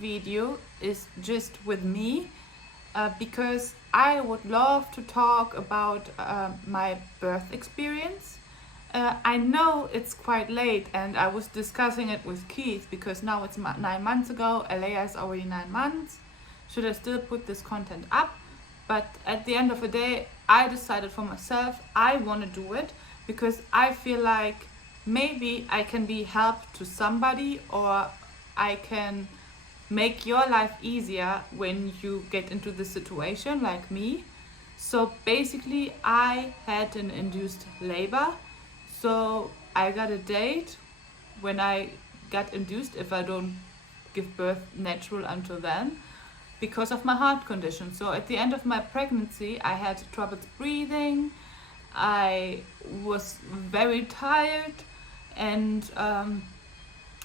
video is just with me because I would love to talk about my birth experience. I know it's quite late, and I was discussing it with Keith because now it's 9 months ago. Alea is already 9 months. Should I still put this content up? But at the end of the day, I decided for myself I want to do it because I feel like maybe I can be help to somebody, or I can make your life easier when you get into this situation like me. So basically I had an induced labor. So I got a date when I got induced if I don't give birth natural until then, because of my heart condition. So at the end of my pregnancy, I had troubles breathing, I was very tired, and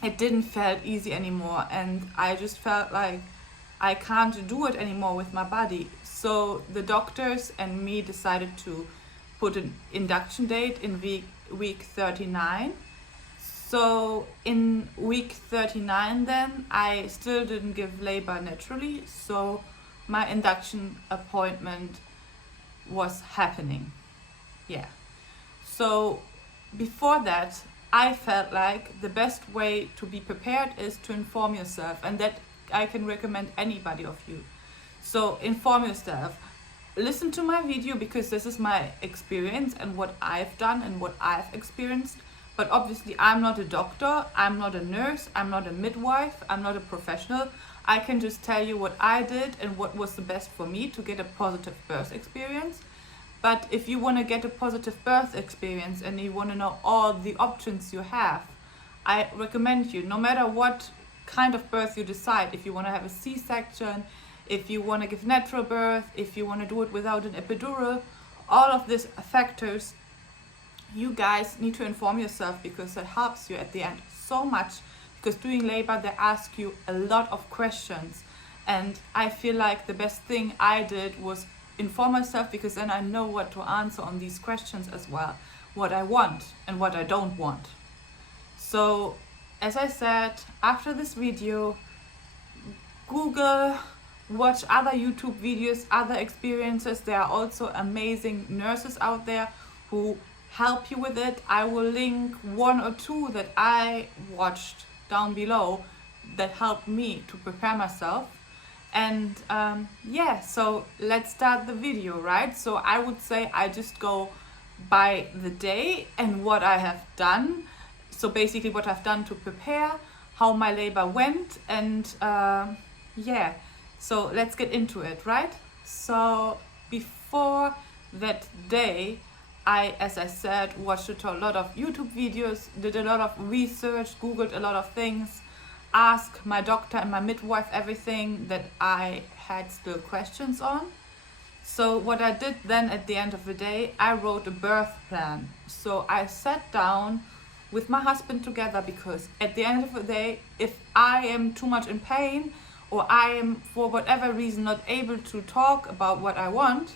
it didn't feel easy anymore, and I just felt like I can't do it anymore with my body. So the doctors and me decided to put an induction date in week 39. So in week 39 then, I still didn't give labor naturally, so my induction appointment was happening. Yeah. So before that, I felt like the best way to be prepared is to inform yourself, and that I can recommend anybody of you. So inform yourself. Listen to my video because this is my experience and what I've done and what I've experienced. But obviously I'm not a doctor, I'm not a nurse, I'm not a midwife, I'm not a professional. I can just tell you what I did and what was the best for me to get a positive birth experience. But if you want to get a positive birth experience and you want to know all the options you have, I recommend you, no matter what kind of birth you decide, if you want to have a C-section, if you want to give natural birth, if you want to do it without an epidural, all of these factors, you guys need to inform yourself because that helps you at the end so much. Because during labor they ask you a lot of questions, and I feel like the best thing I did was inform myself, because then I know what to answer on these questions as well, what I want and what I don't want. So as I said, after this video, Google, watch other YouTube videos, other experiences. There are also amazing nurses out there who help you with it. I will link 1 or 2 that I watched down below that helped me to prepare myself. And yeah, so let's start the video, right? So I would say I just go by the day and what I have done. So basically what I've done to prepare, how my labor went, and yeah, so let's get into it, right? So before that day, as I said, watched a lot of YouTube videos, did a lot of research, Googled a lot of things, asked my doctor and my midwife everything that I had still questions on. So what I did then at the end of the day, I wrote a birth plan. So I sat down with my husband together, because at the end of the day, if I am too much in pain, or I am for whatever reason not able to talk about what I want,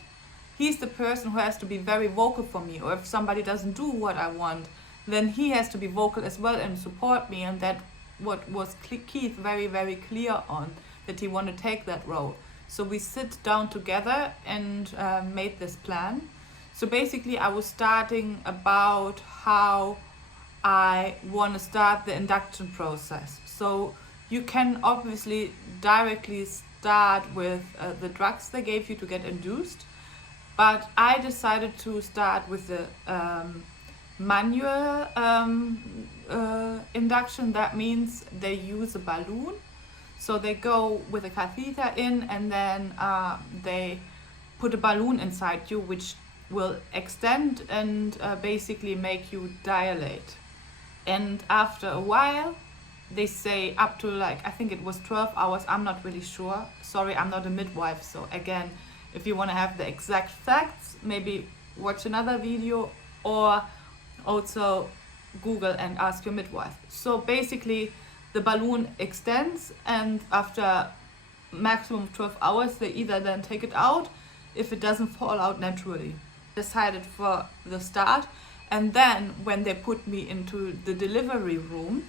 he's the person who has to be very vocal for me. Or if somebody doesn't do what I want, then he has to be vocal as well and support me. And that what was Keith very, very clear on, that he wanted to take that role. So we sit down together and made this plan. So basically I was starting about how I want to start the induction process. So you can obviously directly start with the drugs they gave you to get induced, but I decided to start with the manual induction. That means they use a balloon. So they go with a catheter in, and then they put a balloon inside you, which will extend and basically make you dilate. And after a while, they say up to, like, I think it was 12 hours, I'm not really sure. Sorry, I'm not a midwife. So again, if you want to have the exact facts, maybe watch another video, or also Google and ask your midwife. So basically the balloon extends, and after maximum 12 hours, they either then take it out if it doesn't fall out naturally. Decided for the start, and then when they put me into the delivery room,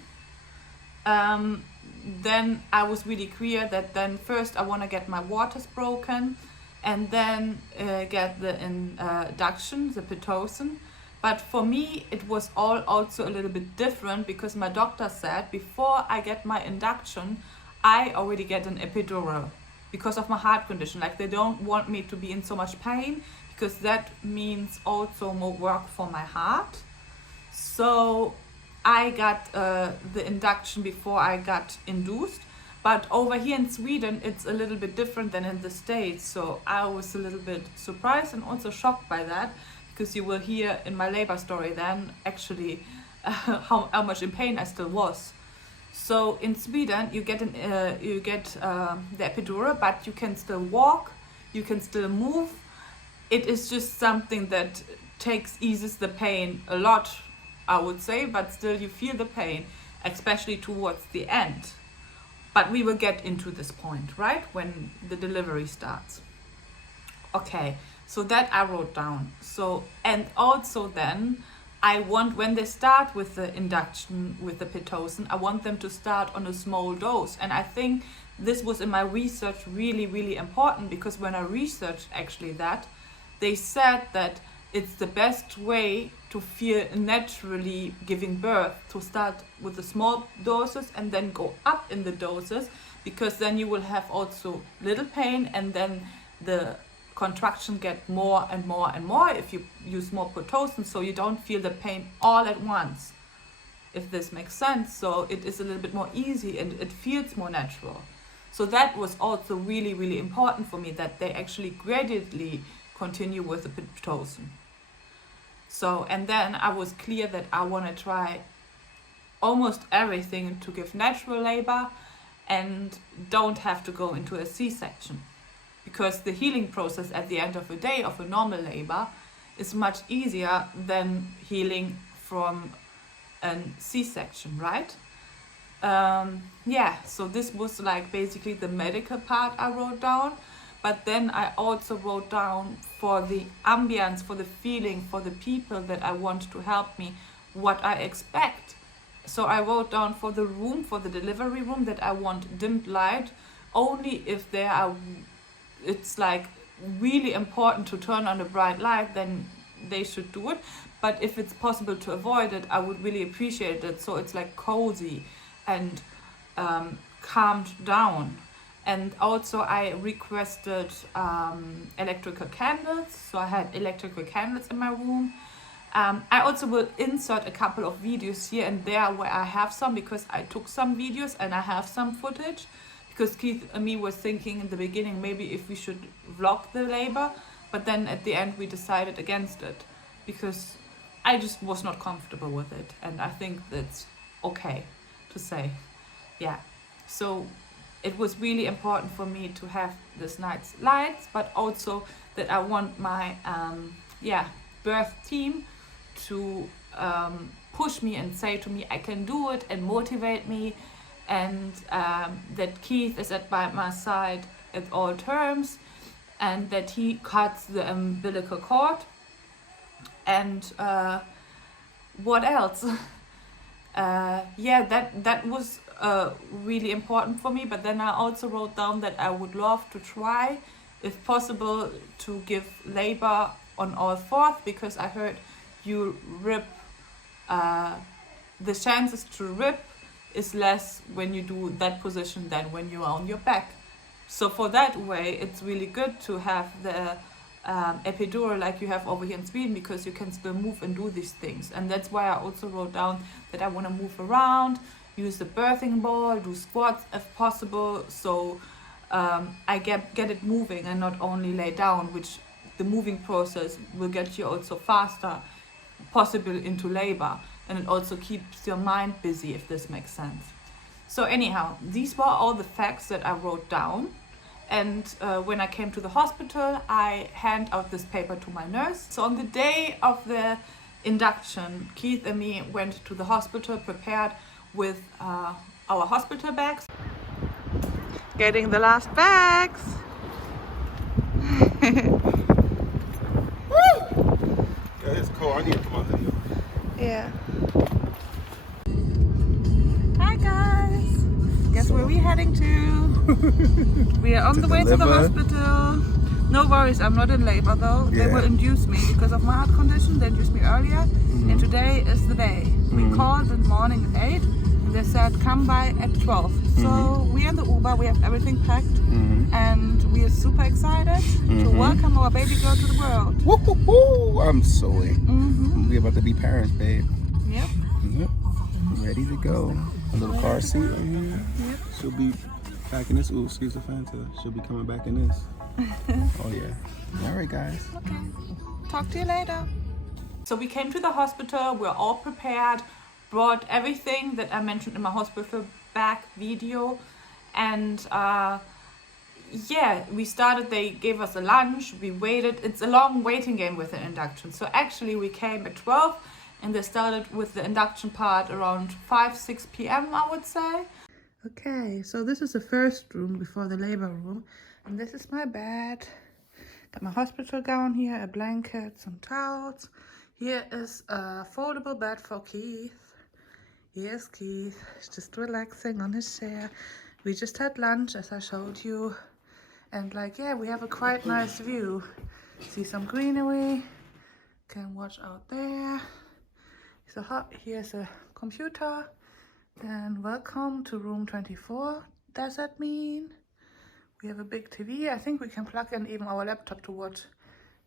then I was really clear that then first I want to get my waters broken, and then get the induction, the Pitocin. But for me, it was all also a little bit different, because my doctor said before I get my induction, I already get an epidural because of my heart condition. Like, they don't want me to be in so much pain, because that means also more work for my heart. So I got the induction before I got induced. But over here in Sweden, it's a little bit different than in the States. So I was a little bit surprised and also shocked by that, because you will hear in my labor story then actually how much in pain I still was. So in Sweden, you get the epidural, but you can still walk, you can still move. It is just something that eases the pain a lot, I would say, but still you feel the pain, especially towards the end. But we will get into this point, right? When the delivery starts. Okay, so that I wrote down. So, and also then, when they start with the induction, with the Pitocin, I want them to start on a small dose. And I think this was in my research really, really important, because when I researched actually that, they said that it's the best way to feel naturally giving birth, to start with the small doses and then go up in the doses, because then you will have also little pain, and then the contraction get more and more and more if you use more Pitocin, so you don't feel the pain all at once, if this makes sense. So it is a little bit more easy and it feels more natural. So that was also really, really important for me, that they actually gradually continue with the Pitocin. So, and then I was clear that I want to try almost everything to give natural labor and don't have to go into a C-section, because the healing process at the end of the day of a normal labor is much easier than healing from a C-section, right? Yeah, so this was like basically the medical part I wrote down. But then I also wrote down for the ambience, for the feeling, for the people that I want to help me, what I expect. So I wrote down for the room, for the delivery room, that I want dimmed light, only if it's like really important to turn on a bright light, then they should do it. But if it's possible to avoid it, I would really appreciate it. So it's like cozy and calmed down. And also I requested electrical candles, so I had electrical candles in my room. I also will insert a couple of videos here and there where I have some, because I took some videos and I have some footage, because Keith and me was thinking in the beginning maybe if we should vlog the labor, but then at the end we decided against it, because I just was not comfortable with it, and I think that's okay to say. Yeah, so it was really important for me to have this night's lights, but also that I want my birth team to push me and say to me I can do it and motivate me, and that Keith is at my side at all terms, and that he cuts the umbilical cord. And what else? That was really important for me. But then I also wrote down that I would love to try, if possible, to give labor on all fours, because I heard you rip, the chances to rip is less when you do that position than when you are on your back. So for that way, it's really good to have the epidural like you have over here in Sweden, because you can still move and do these things. And that's why I also wrote down that I want to move around, use the birthing ball, do squats if possible, so I get it moving and not only lay down, which the moving process will get you also faster, possible into labor, and it also keeps your mind busy, if this makes sense. So anyhow, these were all the facts that I wrote down. And when I came to the hospital, I hand out this paper to my nurse. So on the day of the induction, Keith and me went to the hospital prepared with our hospital bags. Getting the last bags. Ja, it's cool. I need to come on video. Yeah. Hi guys. Guess where we're heading to? We are on the way to the hospital. No worries, I'm not in labor though. They will induce me because of my heart condition. They induced me earlier, and today is the day. We called in the morning at 8, and they said come by at 12. So we're in the Uber, we have everything packed, and we are super excited to welcome our baby girl to the world. Woo-hoo-hoo. I'm so we're about to be parents, babe. Yep. Yep. Ready to go. A little car seat right here. Yep. She'll be back in this. Ooh, excuse the Fanta. She'll be coming back in this. Oh yeah. All right, guys. Okay. Talk to you later. So we came to the hospital. We're all prepared. Brought everything that I mentioned in my hospital back video, and yeah, we started. They gave us a lunch. We waited. It's a long waiting game with the induction. So actually, we came at 12. And they started with the induction part around 5-6 p.m. I would say. Okay, so this is the first room before the labor room. And this is my bed. Got my hospital gown here, a blanket, some towels. Here is a foldable bed for Keith. Here's Keith, he's just relaxing on his chair. We just had lunch, as I showed you. And like, yeah, we have a quite nice view. See some greenery. Can watch out there. So here's a computer, and welcome to room 24. Does that mean we have a big TV? I think we can plug in even our laptop to watch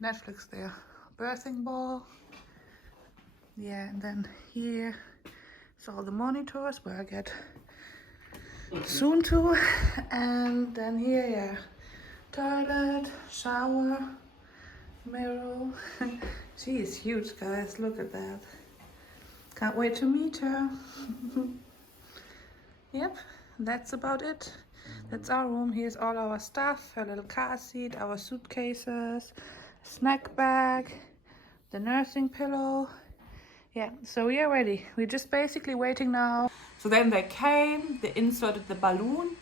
Netflix there. Birthing ball. Yeah, and then here is all the monitors where I get soon to. And then here, yeah, toilet, shower, mirror. She is huge, guys. Look at that. Can't wait to meet her. Yep, that's about it. That's our room. Here's all our stuff, a little car seat, our suitcases, snack bag, the nursing pillow. Yeah, so we are ready. We're just basically waiting now. So then they came, they inserted the balloon.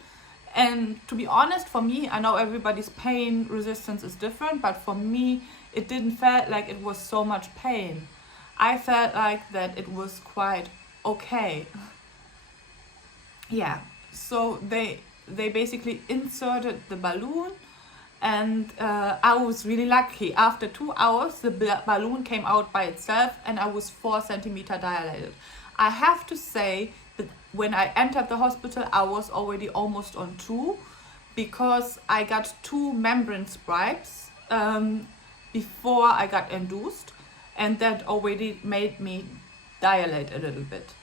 And to be honest, for me, I know everybody's pain resistance is different, but for me, it didn't feel like it was so much pain. I felt like that it was quite okay. Yeah, so they basically inserted the balloon, and I was really lucky. After 2 hours, the balloon came out by itself, and I was 4 centimeters dilated. I have to say that when I entered the hospital, I was already almost on 2, because I got 2 membrane swipes before I got induced. And that already made me dilate a little bit.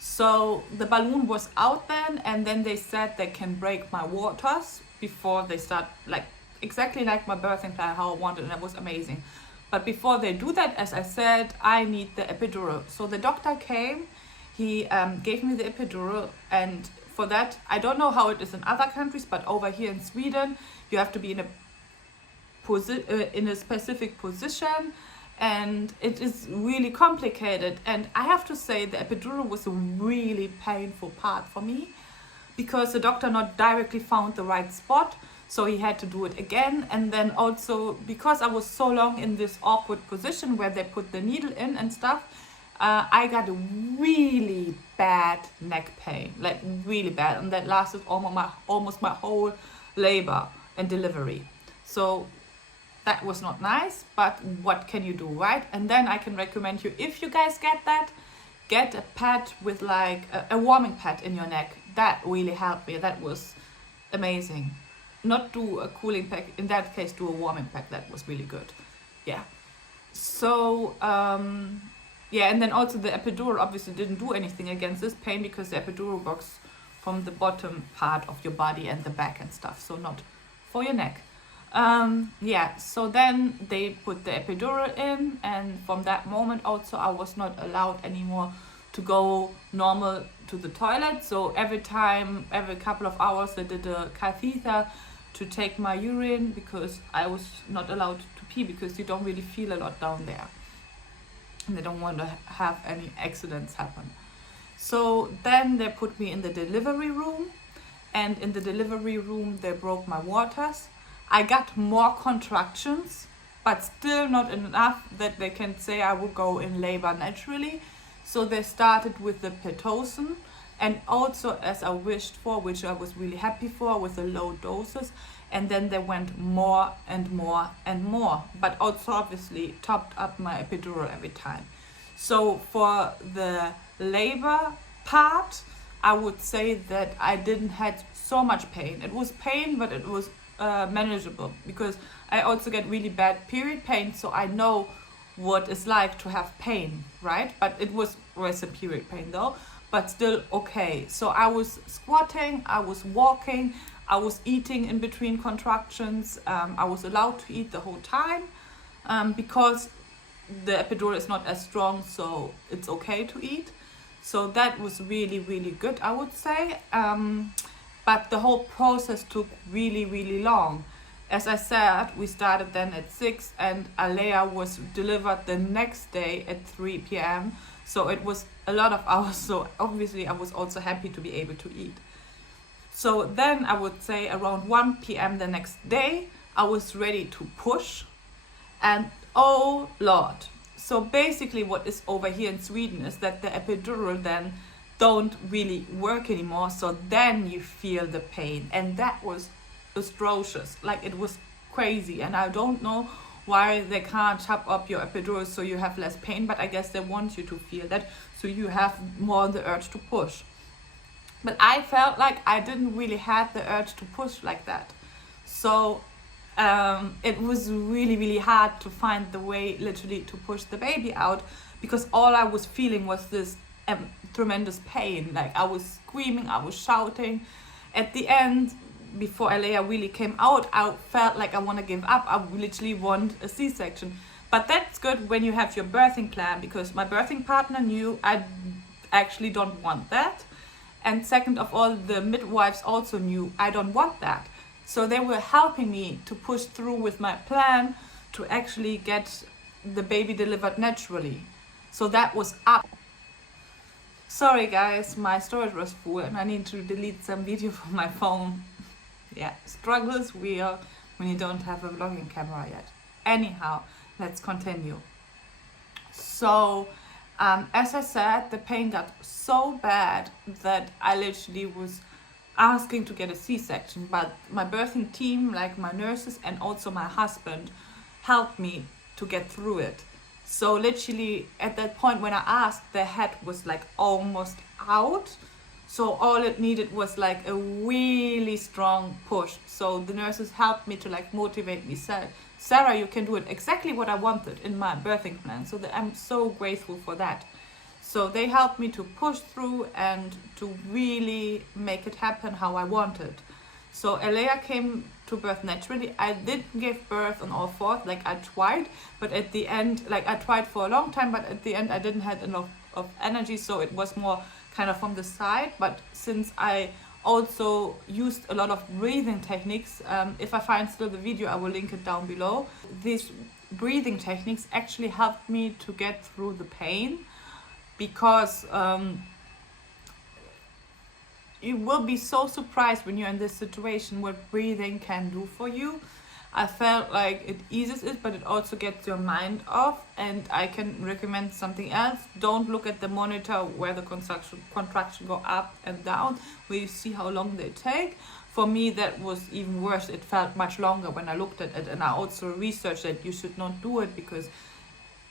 So the balloon was out then, and then they said they can break my waters before they start, like exactly like my birthing plan, how I wanted, and that was amazing. But before they do that, as I said, I need the epidural. So the doctor came, he gave me the epidural, and for that, I don't know how it is in other countries, but over here in Sweden, you have to be in a specific position. And it is really complicated, and I have to say the epidural was a really painful part for me, because the doctor not directly found the right spot, so he had to do it again. And then also because I was so long in this awkward position where they put the needle in and stuff, I got a really bad neck pain, like really bad, and that lasted almost my whole labor and delivery. So that was not nice, but what can you do, right? And then I can recommend you, if you guys get that, get a pad with like a warming pad in your neck. That really helped me. That was amazing. Not do a cooling pack, in that case do a warming pack. That was really good. Yeah. So yeah, and then also the epidural obviously didn't do anything against this pain, because the epidural works from the bottom part of your body and the back and stuff, so not for your neck. Yeah, so then they put the epidural in, and from that moment also I was not allowed anymore to go normal to the toilet. So every couple of hours they did a catheter to take my urine, because I was not allowed to pee, because you don't really feel a lot down there, and they don't want to have any accidents happen. So then they put me in the delivery room, and in the delivery room they broke my waters. I got more contractions, but still not enough that they can say I will go in labor naturally. So they started with the Pitocin, and also as I wished for, which I was really happy for, with the low doses. And then they went more and more and more, but also obviously topped up my epidural every time. So for the labor part, I would say that I didn't have so much pain. It was pain, but it was manageable, because I also get really bad period pain, so I know what it's like to have pain, right? But it was recent period pain though, but still okay. So I was squatting, I was walking, I was eating in between contractions. I was allowed to eat the whole time because the epidural is not as strong, so it's okay to eat. So that was really, really good, I would say. But the whole process took really, really long. As I said, we started then at 6 and Alea was delivered the next day at 3 p.m. So it was a lot of hours. So obviously I was also happy to be able to eat. So then I would say around 1 p.m. the next day, I was ready to push. And oh Lord. So basically what is over here in Sweden is that the epidural then don't really work anymore. So then you feel the pain. And that was atrocious. Like, it was crazy. And I don't know why they can't top up your epidural so you have less pain. But I guess they want you to feel that, so you have more the urge to push. But I felt like I didn't really have the urge to push like that. So it was really, really hard to find the way literally to push the baby out, because all I was feeling was this tremendous pain. Like, I was screaming, I was shouting. At the end, before Alea really came out, I felt like I want to give up. I literally want a C-section. But that's good when you have your birthing plan, because my birthing partner knew I actually don't want that. And second of all, the midwives also knew I don't want that. So they were helping me to push through with my plan to actually get the baby delivered naturally. So that was up. Sorry guys, my storage was full and I need to delete some video from my phone. Yeah, struggle is real when you don't have a vlogging camera yet. Anyhow, let's continue. So, as I said, the pain got so bad that I literally was asking to get a C-section, but my birthing team, like my nurses and also my husband, helped me to get through it. So literally at that point when I asked, the head was like almost out. So all it needed was like a really strong push. So the nurses helped me to like motivate me, said, Sarah, you can do it exactly what I wanted in my birthing plan. So I'm so grateful for that. So they helped me to push through and to really make it happen how I wanted. So Alea came to birth naturally. I didn't give birth on all fours, like I tried, but at the end, like I tried for a long time, but at the end I didn't have enough of energy, so it was more kind of from the side. But since I also used a lot of breathing techniques, if I find still the video, I will link it down below. These breathing techniques actually helped me to get through the pain, because you will be so surprised when you're in this situation what breathing can do for you. I felt like it eases it, but it also gets your mind off. And I can recommend something else. Don't look at the monitor where the contraction go up and down, where you see how long they take. For me, that was even worse. It felt much longer when I looked at it. And I also researched that you should not do it, because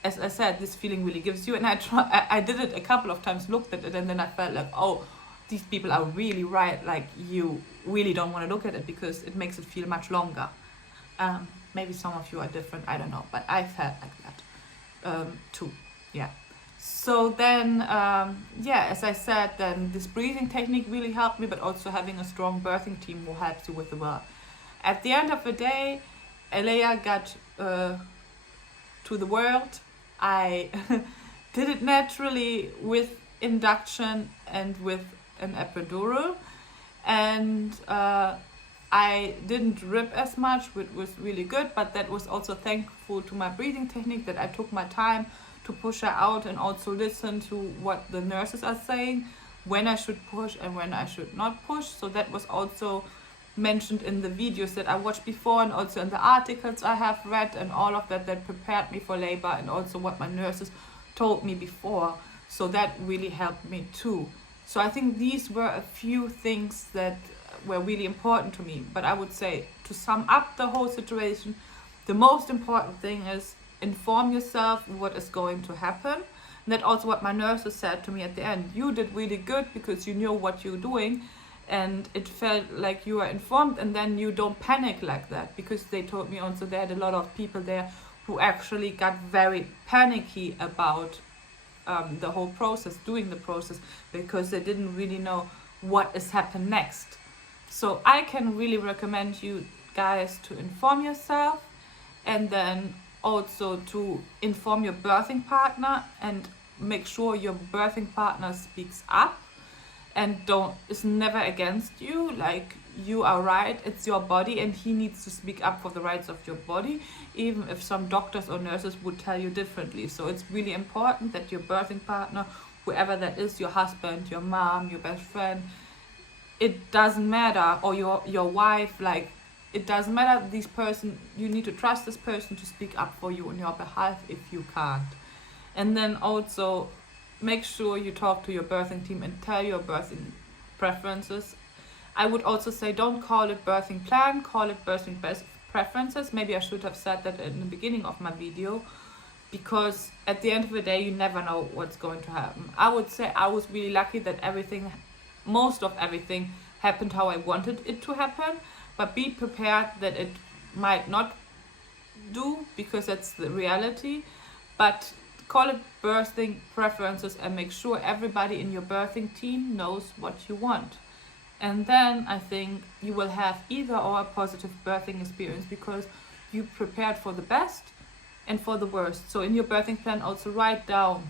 as I said, this feeling really gives you. And I did it a couple of times, looked at it, and then I felt like, oh, these people are really right. Like, you really don't want to look at it because it makes it feel much longer. Maybe some of you are different, I don't know, but I felt like that too. Yeah. So then, yeah, as I said, then this breathing technique really helped me, but also having a strong birthing team will help you with the work. At the end of the day, Alea got to the world. I did it naturally with induction and with an epidural, and I didn't rip as much, which was really good, but that was also thankful to my breathing technique, that I took my time to push her out and also listen to what the nurses are saying, when I should push and when I should not push. So that was also mentioned in the videos that I watched before, and also in the articles I have read, and all of that prepared me for labor, and also what my nurses told me before. So that really helped me too. So I think these were a few things that were really important to me. But I would say, to sum up the whole situation, the most important thing is inform yourself what is going to happen. And that's also what my nurses said to me at the end. You did really good because you know what you're doing, and it felt like you were informed, and then you don't panic like that. Because they told me also they had a lot of people there who actually got very panicky about the whole process, doing the process, because they didn't really know what is happening next. So I can really recommend you guys to inform yourself, and then also to inform your birthing partner, and make sure your birthing partner speaks up and is never against you. Like, you are right, it's your body, and he needs to speak up for the rights of your body, even if some doctors or nurses would tell you differently. So it's really important that your birthing partner, whoever that is, your husband, your mom, your best friend, it doesn't matter, or your wife, like, it doesn't matter, this person, you need to trust this person to speak up for you on your behalf if you can't. And then also make sure you talk to your birthing team and tell your birthing preferences. I would also say, don't call it birthing plan, call it birthing best preferences. Maybe I should have said that in the beginning of my video, because at the end of the day, you never know what's going to happen. I would say I was really lucky that most of everything happened how I wanted it to happen, but be prepared that it might not do, because that's the reality. But call it birthing preferences, and make sure everybody in your birthing team knows what you want. And then I think you will have either or a positive birthing experience, because you prepared for the best and for the worst. So in your birthing plan, also write down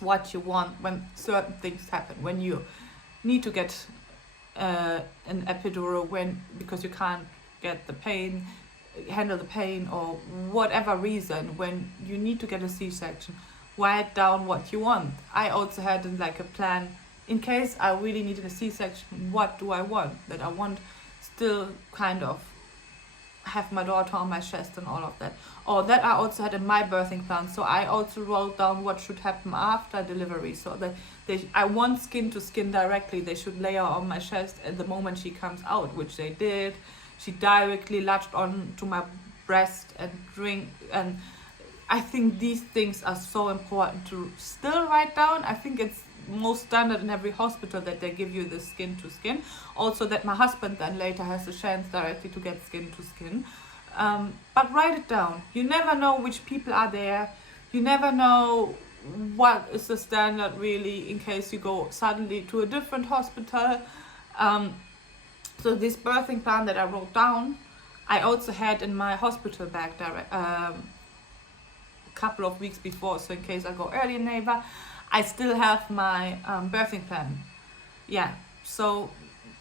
what you want when certain things happen, when you need to get an epidural, because you can't get the pain, handle the pain, or whatever reason, when you need to get a C-section. Write down what you want. I also had like a plan in case I really needed a C-section. What do I want? That I want still kind of have my daughter on my chest and all of that. Or that I also had in my birthing plan. So I also wrote down what should happen after delivery. So that I want skin to skin directly. They should lay her on my chest at the moment she comes out, which they did. She directly latched on to my breast and drink. And I think these things are so important to still write down. I think it's most standard in every hospital that they give you the skin to skin. Also that my husband then later has a chance directly to get skin to skin. But write it down. You never know which people are there. You never know what is the standard really in case you go suddenly to a different hospital. So this birthing plan that I wrote down, I also had in my hospital bag a couple of weeks before. So in case I go early in labor, I still have my birthing plan. Yeah, so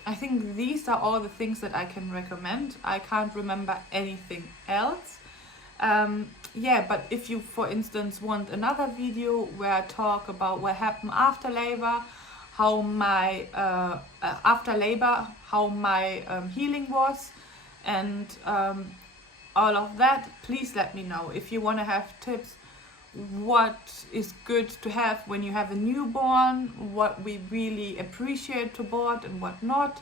I think these are all the things that I can recommend. I can't remember anything else. Yeah, but if you, for instance, want another video where I talk about what happened after labor, how my healing was, and all of that, please let me know. If you want to have tips, what is good to have when you have a newborn, what we really appreciate to board and what not,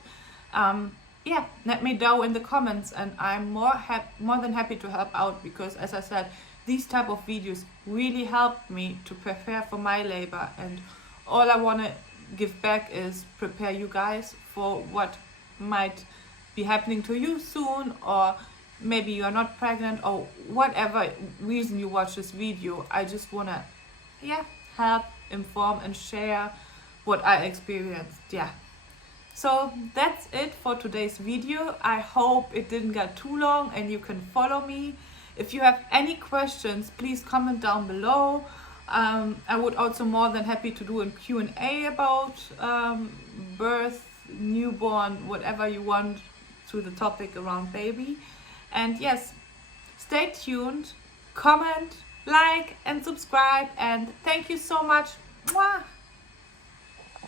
yeah, let me know in the comments, and I'm more than happy to help out, because as I said, these type of videos really helped me to prepare for my labor, and all I want to give back is prepare you guys for what might be happening to you soon, or maybe you are not pregnant, or whatever reason you watch this video. I just want to, yeah, help, inform and share what I experienced. Yeah, so that's it for today's video. I hope it didn't get too long and you can follow me. If you have any questions, please comment down below. I would also more than happy to do a Q&A about birth, newborn, whatever you want to the topic around baby. And yes, stay tuned, comment, like and subscribe, and thank you so much. Mwah!